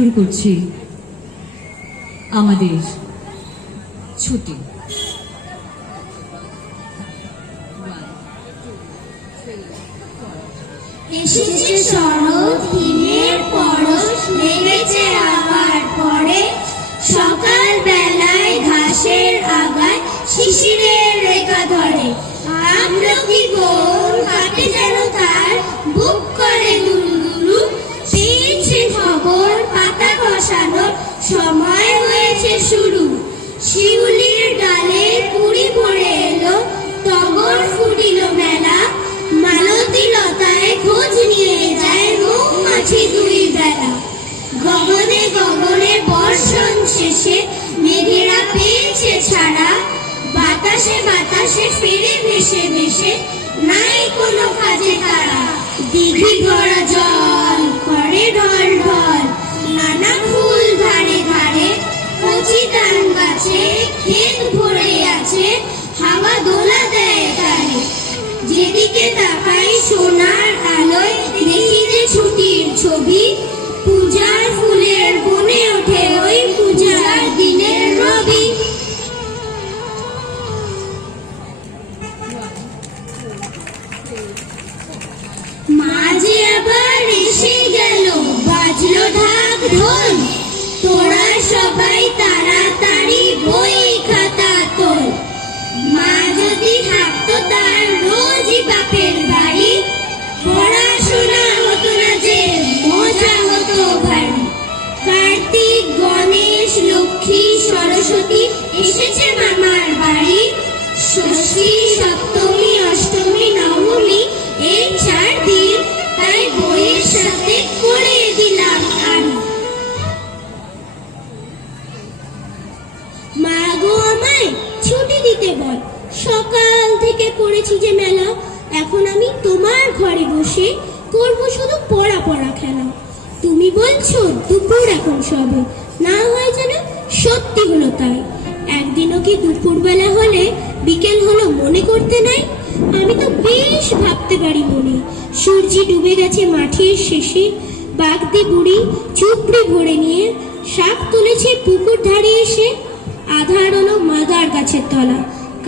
শুরু করছি আমাদের ছুটি। এসেছে শরৎ, হিমের পরশ লেগেছে আবার পরে, সকাল বেলায় ঘাসের আগায় শিশিরের রেখা ধরে, আমলকি গোল কাটে যেন তার বুক করে দুরু দুরু, পেয়েছে খবর পাতা বসানোর সময় হয়েছে শুরু। শিউলির ডালে কুড়ি পড়ে এলো, টগর ফুটিল মেলা, মালতী লতায় খোঁজ নিয়ে যায় মৌমাছি দুই বেলা। গগনে গগনে বর্ষণ শেষে মেঘেরা পেয়েছে ছাড়া, বাতাসে বাতাসে ফেরে ভেসে ভেসে নাই কোনো কাজে তারা। দিঘি ভরা জল করে ঢল ঢল, নানা ফুল ধারে ধারে, কচি ধান গাছে ক্ষেত ভরে আছে, হাওয়া দোলা দেয় তারে। যেদিকে তাকাই সোনার আলোয় দেখি যে ছুটির ছবি, পূজার ফুলের বনে ওঠে ওই পূজার দিনের রবি। মাঝে আবার এসে গেল বাজলো ঢাক ঢোল, তোরা সবাই তাড়াতাড়ি বই খাতা তোল। মা যদি থাকতো তার রোজই বাপের বাড়ি, পড়াশোনা হতো না যে মজা হতো ভারী। কার্তিক গণেশ লক্ষ্মী সরস্বতী এসেছে মামার বাড়ি, ষষ্ঠী সপ্তমী অষ্টমী নবমী এই 4 দিন, তাই বইয়ের সাথে করে দিলাম আমি। মা গো আমায় ছুটি দিতে বল, সকাল থেকে পড়েছি যে মেলা, এখন আমি তোমার ঘরে বসে করবো শুধু পড়া পড়া খেলা। তুমি বলছো দুপুর এখন সবে, না হয় যেন সত্যি হলো তাই। একদিনও কি দুপুর বেলা হলে বিকেল হলো মনে করতে নাই? আমি তো বেশ ভাবতে পারি মনে, সূর্যি ডুবে গেছে মাঠের শেষে, বাগদি বুড়ি চুপড়ি ভরে নিয়ে শাক তুলেছে পুকুর ধারে এসে। আধার হলো মাদার গাছের তলা,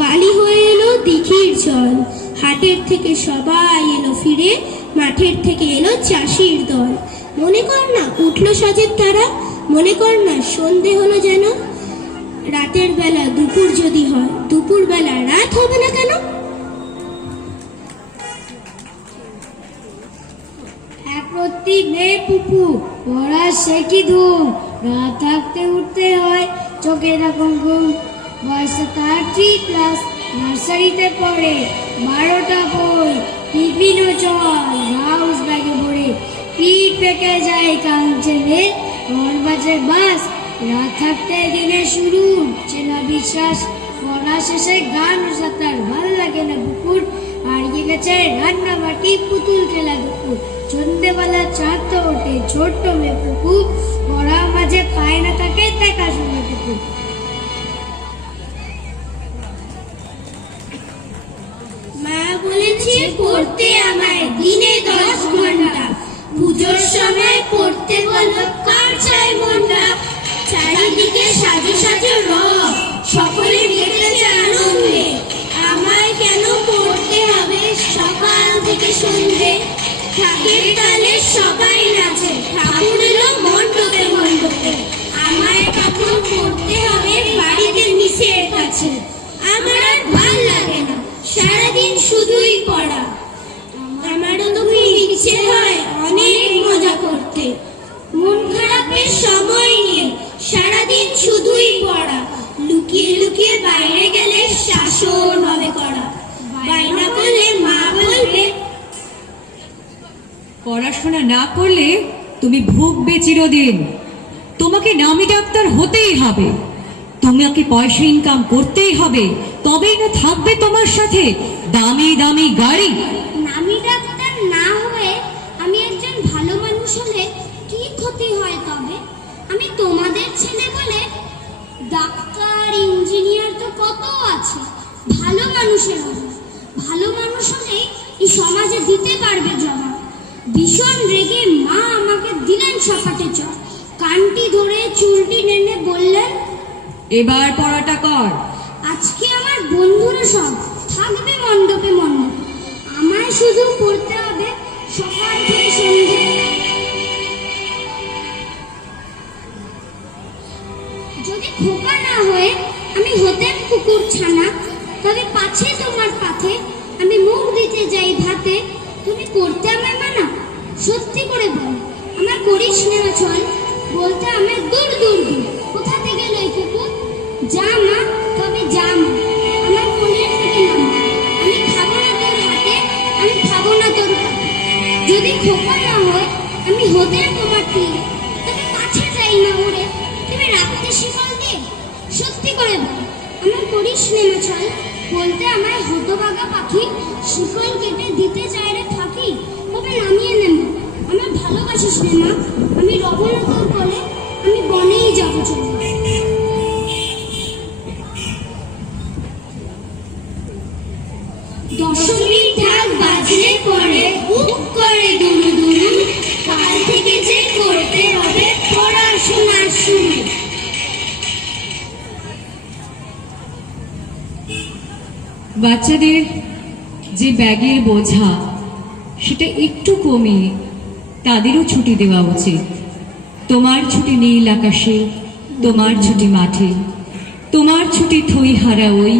কালি হয়ে এলো দিঘির জল, হাটের থেকে সবাই এলো ফিরে, মাঠের থেকে এলো চাষির দল। মনে কর না উঠলো সাজের তারা, মনে কর না সন্ধে হলো যেন, রাতের বেলা দুপুর যদি হয় দুপুর বেলা রাত হবে না কেন? একরত্তি মেয়ে পুপু পড়া সে কি ধুম, রাত থাকতে উঠতে হয় চোখে এখন ঘুম। বয়সে তার 3 ক্লাস, নার্সারিতে পড়ে 12টা বই, টিফিনও চল হাউস ব্যাগে ভরে, পিঠ পেকে যায় কান চেনে, 9 বাজে বাস, রাত থাকতে দিনে শুরু চেনা বিশ্বাস। পড়া শেষে গান ও সাঁতার, ভাল লাগে না বুকুর, হারিয়ে গেছে রান্না বাটি পুতুল খেলা দুপুর। সন্ধ্যেবেলা চাঁদ তো ওঠে ছোট্ট মেয়ে পুকু, পড়া মাঝে পায় না তাকে দেখাশোনা টুকু। মা বলেছে পড়তে আমায় দিনে 10 ঘন্টা, পুজোর সময় পড়তে বললো কার চাই মনটা। চারিদিকে সাজো সাজো রব, সকলে মেতেছে আনন্দে, আমায় কেন পড়তে হবে সকাল থেকে সন্ধে। ঢাকের তালে সবাই নাচে, ঠাকুর এলো মণ্ডপে মণ্ডপে, আমায় কখন পড়তে হবে বাড়িতে মিসের কাছে। আমার আর ভাল লাগে না সারাদিন শুধুই পড়া, আমারও তো খুব ইচ্ছে হয় অনেক মজা করতে। মন খারাপের সময় নিয়ে সারাদিন শুধুই পড়া, লুকিয়ে লুকিয়ে বাইরে গেলে শাসন হবে করা। বাইনা করলে মা বলবে পড়াশোনা না করলে তুমি ভুগবে চিরদিন, তোমাকে নামি ডাক্তার হতেই হবে, তোমাকে পয়সা ইনকাম করতেই হবে, তবেই না থাকবে তোমার সাথে দামি দামি গাড়ি। নামি ডাক্তার না হয়ে আমি একজন ভালো মানুষ হলে কি ক্ষতি হয় তবে? আমি তোমাদের ছেলে বলে, ডাক্তার ইঞ্জিনিয়ার তো কত আছে, ভালো মানুষের হবে। ভালো মানুষ হলে এই সমাজে দিতে পারবে জবাব। ভীষণ রেগে মা আমাকে দিলেন সপাটে চড়, কান ধরে চুলটি টেনে বললেন, এবার পড়াটা কর। আজকে আমার বন্ধুরা সব থাকবে মণ্ডপে মণ্ডপে, আমায় শুধু পড়তে হবে সকাল থেকে সন্ধে। যদি খোকা না হয়ে আমি হতেন কুকুর ছানা, তবে পাছে তোমার পাথে আমি মুখ দিতে যাই ভাতে। তুমি করতে আমায় মানা, সত্যি করে বল আমার করিস নেওয়া চল। বলতে আমার দূর দূর দূর, কোথা থেকে লই কুকুর? যা মা, তবে যা মা, আমার কোলের থেকে নামা। আমি খাবো না তোর হাতে, আমি খাবো না তোর হাতে। যদি খোকা না হয় আমি হতে তোমার তীর, তবে পাছে যাই না উড়ে। তুমি রাখতে শিকল দিয়ে, সত্যি করে বল আমার করিস নেমে চল। বলতে আমায় হতভাগা পাখি, শিকল কেটে দিতে চায় রে ফাঁকি। তবে নামিয়ে নেব, আমার ভালোবাসিস রে মা, আমি রব না তোর কোলে, আমি বনেই যাবো চলে। দশমীর ঢাক বাজলে পরে বুক করে দুরু দুরু, কাল থেকে যে করতে হবে পড়াশোনা শুরু। বাচ্চাদের যে ব্যাগের বোঝা সেটা একটু কমিয়ে তাদেরও ছুটি দেওয়া উচিত। তোমার ছুটি নীল আকাশে, তোমার ছুটি মাঠে, তোমার ছুটি থই হারা ওই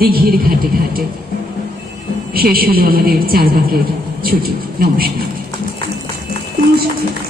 দিঘির ঘাটে ঘাটে। শেষ হলো আমাদের 4 ভাগের ছুটি। নমস্কার। নমস্কার।